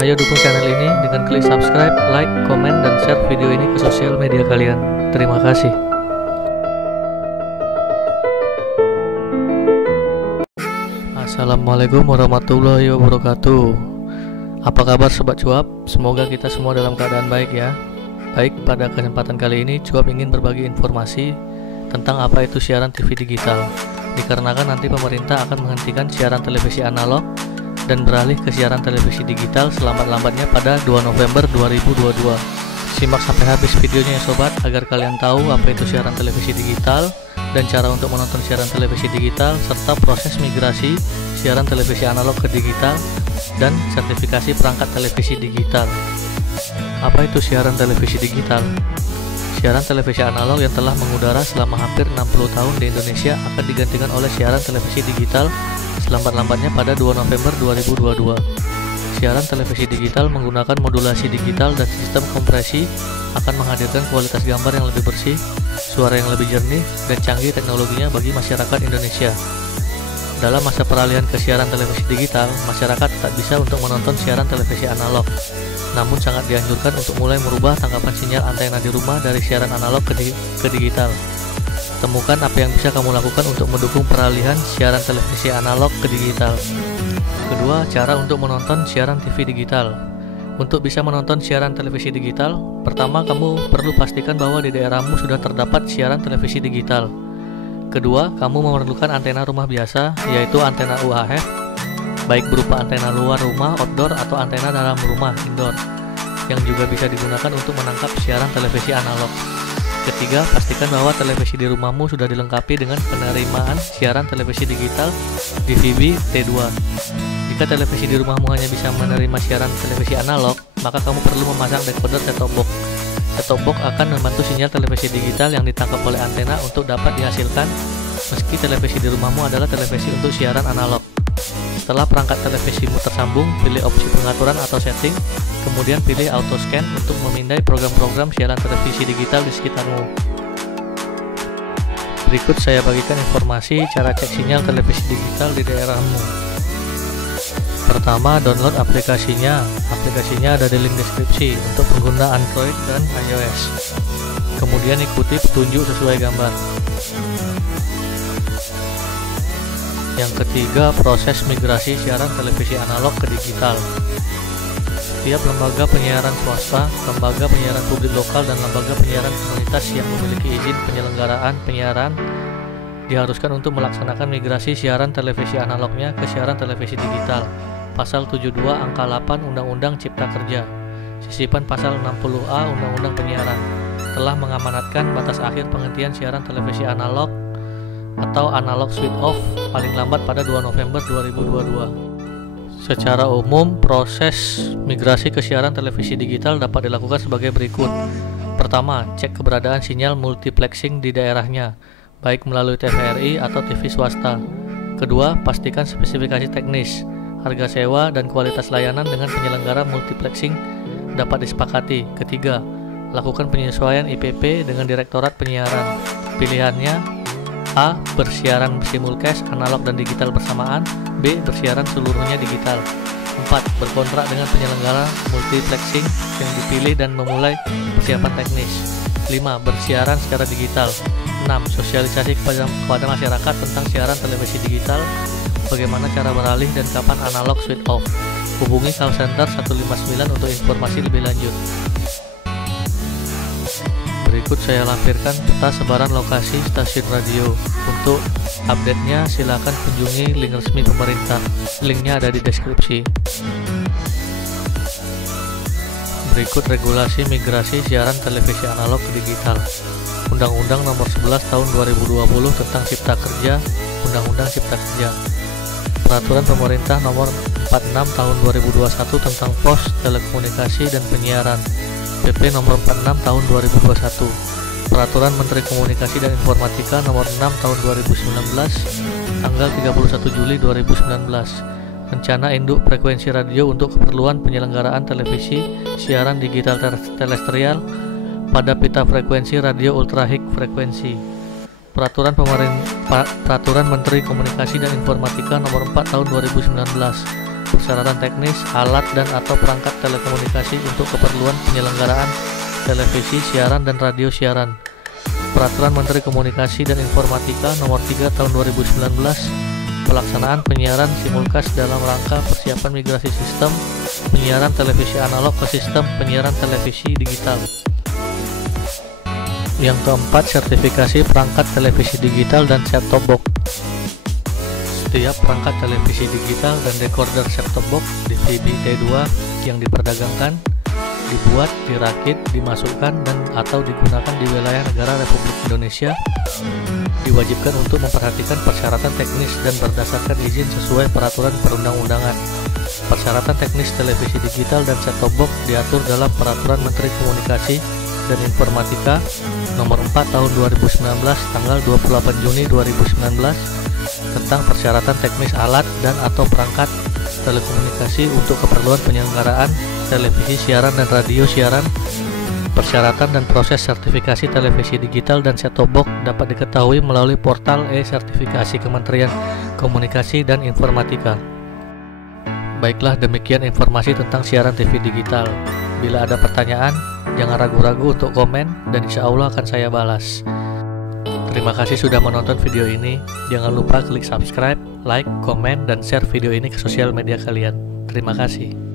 Ayo dukung channel ini dengan klik subscribe, like, komen, dan share video ini ke sosial media kalian. Terima kasih. Assalamualaikum warahmatullahi wabarakatuh. Apa kabar Sobat Cuap? Semoga kita semua dalam keadaan baik ya. Baik, pada kesempatan kali ini Cuap ingin berbagi informasi tentang apa itu siaran TV digital. Dikarenakan nanti pemerintah akan menghentikan siaran televisi analog dan beralih ke siaran televisi digital selambat-lambatnya pada 2 November 2022. Simak sampai habis videonya ya sobat, agar kalian tahu apa itu siaran televisi digital dan cara untuk menonton siaran televisi digital, serta proses migrasi siaran televisi analog ke digital dan sertifikasi perangkat televisi digital. Apa itu siaran televisi digital? Siaran televisi analog yang telah mengudara selama hampir 60 tahun di Indonesia akan digantikan oleh siaran televisi digital selambat-lambatnya pada 2 November 2022. Siaran televisi digital menggunakan modulasi digital dan sistem kompresi akan menghadirkan kualitas gambar yang lebih bersih, suara yang lebih jernih, dan canggih teknologinya bagi masyarakat Indonesia. Dalam masa peralihan ke siaran televisi digital, masyarakat tak bisa untuk menonton siaran televisi analog. Namun sangat dianjurkan untuk mulai merubah tangkapan sinyal antena di rumah dari siaran analog ke digital. Temukan apa yang bisa kamu lakukan untuk mendukung peralihan siaran televisi analog ke digital. Kedua, cara untuk menonton siaran TV digital. Untuk bisa menonton siaran televisi digital, pertama kamu perlu pastikan bahwa di daerahmu sudah terdapat siaran televisi digital. Kedua, kamu memerlukan antena rumah biasa, yaitu antena UHF, baik berupa antena luar rumah outdoor atau antena dalam rumah indoor, yang juga bisa digunakan untuk menangkap siaran televisi analog. Ketiga, pastikan bahwa televisi di rumahmu sudah dilengkapi dengan penerimaan siaran televisi digital DVB T2. Jika televisi di rumahmu hanya bisa menerima siaran televisi analog, maka kamu perlu memasang decoder set-top box. Set-top box akan membantu sinyal televisi digital yang ditangkap oleh antena untuk dapat dihasilkan meski televisi di rumahmu adalah televisi untuk siaran analog. Setelah perangkat televisimu tersambung, pilih opsi pengaturan atau setting, kemudian pilih auto scan untuk memindai program-program siaran televisi digital di sekitarmu. Berikut saya bagikan informasi cara cek sinyal televisi digital di daerahmu. Pertama, download aplikasinya. Aplikasinya ada di link deskripsi untuk pengguna Android dan iOS. Kemudian ikuti petunjuk sesuai gambar. Yang ketiga, proses migrasi siaran televisi analog ke digital. Setiap lembaga penyiaran swasta, lembaga penyiaran publik lokal, dan lembaga penyiaran komunitas yang memiliki izin penyelenggaraan penyiaran diharuskan untuk melaksanakan migrasi siaran televisi analognya ke siaran televisi digital. Pasal 72 angka 8 Undang-Undang Cipta Kerja, sisipan pasal 60A Undang-Undang Penyiaran, telah mengamanatkan batas akhir penghentian siaran televisi analog atau analog switch off paling lambat pada 2 November 2022. Secara umum, proses migrasi ke siaran televisi digital dapat dilakukan sebagai berikut. Pertama, cek keberadaan sinyal multiplexing di daerahnya, baik melalui TVRI atau TV swasta. Kedua, pastikan spesifikasi teknis, harga sewa, dan kualitas layanan dengan penyelenggara multiplexing dapat disepakati. Ketiga, lakukan penyesuaian IPP dengan Direktorat Penyiaran. Pilihannya: A. Bersiaran simulcast analog dan digital bersamaan. B. Bersiaran seluruhnya digital. 4. Berkontrak dengan penyelenggara multiplexing yang dipilih dan memulai persiapan teknis. 5. Bersiaran secara digital. 6. Sosialisasi kepada masyarakat tentang siaran televisi digital, bagaimana cara beralih dan kapan analog switch off. Hubungi call center 159 untuk informasi lebih lanjut. Berikut saya lampirkan peta sebaran lokasi stasiun radio. Untuk update-nya silakan kunjungi link resmi pemerintah. Linknya ada di deskripsi. Berikut regulasi migrasi siaran televisi analog ke digital. Undang-Undang Nomor 11 Tahun 2020 tentang Cipta Kerja, Undang-Undang Cipta Kerja. Peraturan Pemerintah Nomor 46 Tahun 2021 tentang Pos, Telekomunikasi, dan Penyiaran, PP Nomor 46 Tahun 2021. Peraturan Menteri Komunikasi dan Informatika Nomor 6 Tahun 2019 tanggal 31 Juli 2019. Rencana Induk Frekuensi Radio untuk keperluan penyelenggaraan televisi siaran digital terestrial pada pita frekuensi radio ultra high frekuensi. Peraturan Menteri Komunikasi dan Informatika Nomor 4 Tahun 2019 persyaratan teknis, alat dan atau perangkat telekomunikasi untuk keperluan penyelenggaraan televisi, siaran dan radio siaran. Peraturan Menteri Komunikasi dan Informatika Nomor 3 Tahun 2019, pelaksanaan penyiaran simulcast dalam rangka persiapan migrasi sistem penyiaran televisi analog ke sistem penyiaran televisi digital. Yang keempat, sertifikasi perangkat televisi digital dan set-top box. Setiap perangkat televisi digital dan decoder set-top box DVD T2 yang diperdagangkan, dibuat, dirakit, dimasukkan dan atau digunakan di wilayah negara Republik Indonesia diwajibkan untuk memperhatikan persyaratan teknis dan berdasarkan izin sesuai peraturan perundang-undangan. Persyaratan teknis televisi digital dan set-top box diatur dalam Peraturan Menteri Komunikasi dan Informatika Nomor 4 Tahun 2019 tanggal 28 Juni 2019 tentang persyaratan teknis alat dan atau perangkat telekomunikasi untuk keperluan penyelenggaraan televisi siaran dan radio siaran. Persyaratan dan proses sertifikasi televisi digital dan set-top box dapat diketahui melalui portal e-sertifikasi Kementerian Komunikasi dan Informatika. Baiklah, demikian informasi tentang siaran TV digital. Bila ada pertanyaan, jangan ragu-ragu untuk komen dan insya Allah akan saya balas. Terima kasih sudah menonton video ini. Jangan lupa klik subscribe, like, komen, dan share video ini ke sosial media kalian. Terima kasih.